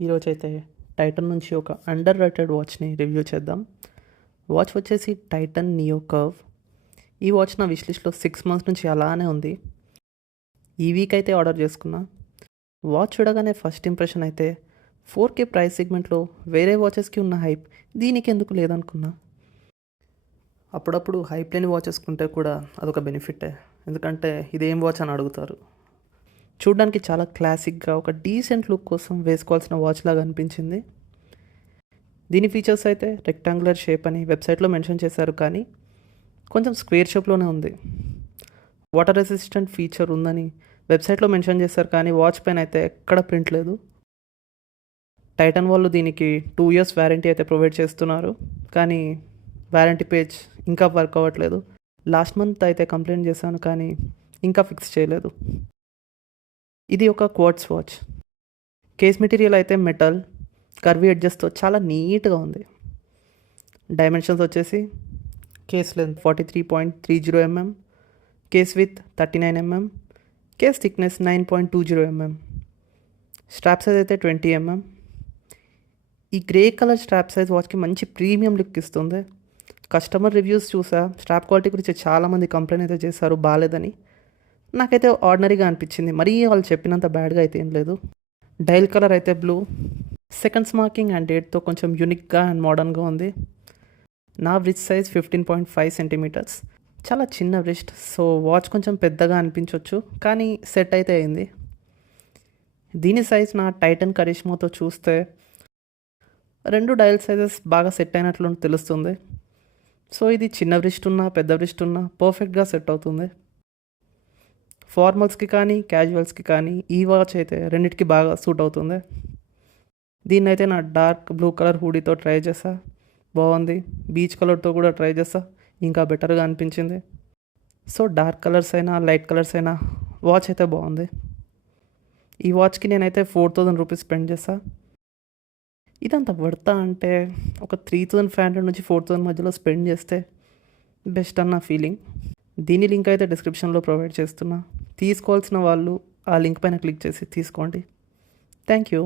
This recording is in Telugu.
ఈరోజైతే టైటన్ నుంచి ఒక అండర్ రేటెడ్ వాచ్ని రివ్యూ చేద్దాం. వాచ్ వచ్చేసి టైటన్ నియో కర్వ్. ఈ వాచ్ నా విష్ లిస్ట్లో 6 మంత్స్ నుంచి అలానే ఉంది. ఈ వీక్ అయితే ఆర్డర్ చేసుకున్నా. వాచ్ చూడగానే ఫస్ట్ ఇంప్రెషన్ అయితే 4K ప్రైస్ సెగ్మెంట్లో వేరే వాచెస్కి ఉన్న హైప్ దీనికి ఎందుకు లేదనుకున్నా. అప్పుడప్పుడు హైప్ లేని వాచెస్ కొంటే కూడా అదొక బెనిఫిటే, ఎందుకంటే ఇదేం వాచ్ అని అడుగుతారు. చూడ్డానికి చాలా క్లాసిక్గా ఒక డీసెంట్ లుక్ కోసం వేసుకోవాల్సిన వాచ్ లాగా అనిపించింది. దీని ఫీచర్స్ అయితే రెక్టాంగులర్ షేప్ అని వెబ్సైట్లో మెన్షన్ చేశారు, కానీ కొంచెం స్క్వేర్ షేప్లోనే ఉంది. వాటర్ రెసిస్టెంట్ ఫీచర్ ఉందని వెబ్సైట్లో మెన్షన్ చేశారు, కానీ వాచ్ పైన అయితే ఎక్కడ ప్రింట్ లేదు. టైటన్ వాళ్ళు దీనికి 2 years వ్యారంటీ అయితే ప్రొవైడ్ చేస్తున్నారు, కానీ వ్యారంటీ పేజ్ ఇంకా వర్క్ అవ్వట్లేదు. లాస్ట్ మంత్ అయితే కంప్లైంట్ చేశాను, కానీ ఇంకా ఫిక్స్ చేయలేదు. ఇది ఒక క్వార్ట్స్ వాచ్. కేస్ మెటీరియల్ అయితే మెటల్ కర్వీ ఎడ్జెస్తో చాలా నీట్గా ఉంది. డైమెన్షన్స్ వచ్చేసి case length 43.30 mm, case with 39 mm, case thickness 9.20 mm, strap size అయితే 20 mm. ఈ గ్రే కలర్ స్ట్రాప్ సైజ్ వాచ్కి మంచి ప్రీమియం లుక్ ఇస్తుంది. కస్టమర్ రివ్యూస్ చూసా, స్ట్రాప్ క్వాలిటీ గురించి చాలామంది కంప్లైంట్ అయితే చేశారు, బాగాలేదని. నాకైతే ఆర్డినరీగా అనిపించింది, మరీ వాళ్ళు చెప్పినంత బ్యాడ్గా అయితే ఏం లేదు. డైల్ కలర్ అయితే బ్లూ, సెకండ్స్ మార్కింగ్ అండ్ డేట్తో కొంచెం యూనిక్గా అండ్ మోడర్న్గా ఉంది. నా రిస్ట్ సైజ్ 15.5 cm, చాలా చిన్న రిస్ట్, సో వాచ్ కొంచెం పెద్దగా అనిపించవచ్చు, కానీ సెట్ అయితే అయింది. దీని సైజ్ నా టైటన్ కరిష్మాతో చూస్తే 2 డైల్ సైజెస్ బాగా సెట్ అయినట్లు తెలుస్తుంది. సో ఇది చిన్న రిస్ట్ ఉన్నా పెద్ద రిస్ట్ ఉన్నా పర్ఫెక్ట్గా సెట్ అవుతుంది. ఫార్మల్స్కి కానీ క్యాజువల్స్కి కానీ ఈ వాచ్ అయితే రెండింటికి బాగా సూట్ అవుతుంది. దీన్ని అయితే నా డార్క్ బ్లూ కలర్ హూడీతో ట్రై చేసా, బాగుంది. బీచ్ కలర్తో కూడా ట్రై చేసా, ఇంకా బెటర్గా అనిపించింది. సో డార్క్ కలర్స్ అయినా లైట్ కలర్స్ అయినా వాచ్ అయితే బాగుంది. ఈ వాచ్కి నేనైతే 4,000 రూపీస్ స్పెండ్ చేసా. ఇదంతా పడతా అంటే ఒక 3,500 నుంచి 4,000 మధ్యలో స్పెండ్ చేస్తే బెస్ట్ అన్న ఫీలింగ్. దీని లింక్ అయితే డిస్క్రిప్షన్లో ప్రొవైడ్ చేస్తున్నా. తీసుకోవాల్సిన వాళ్ళు ఆ లింక్ పైన క్లిక్ చేసి తీసుకోండి. Thank you.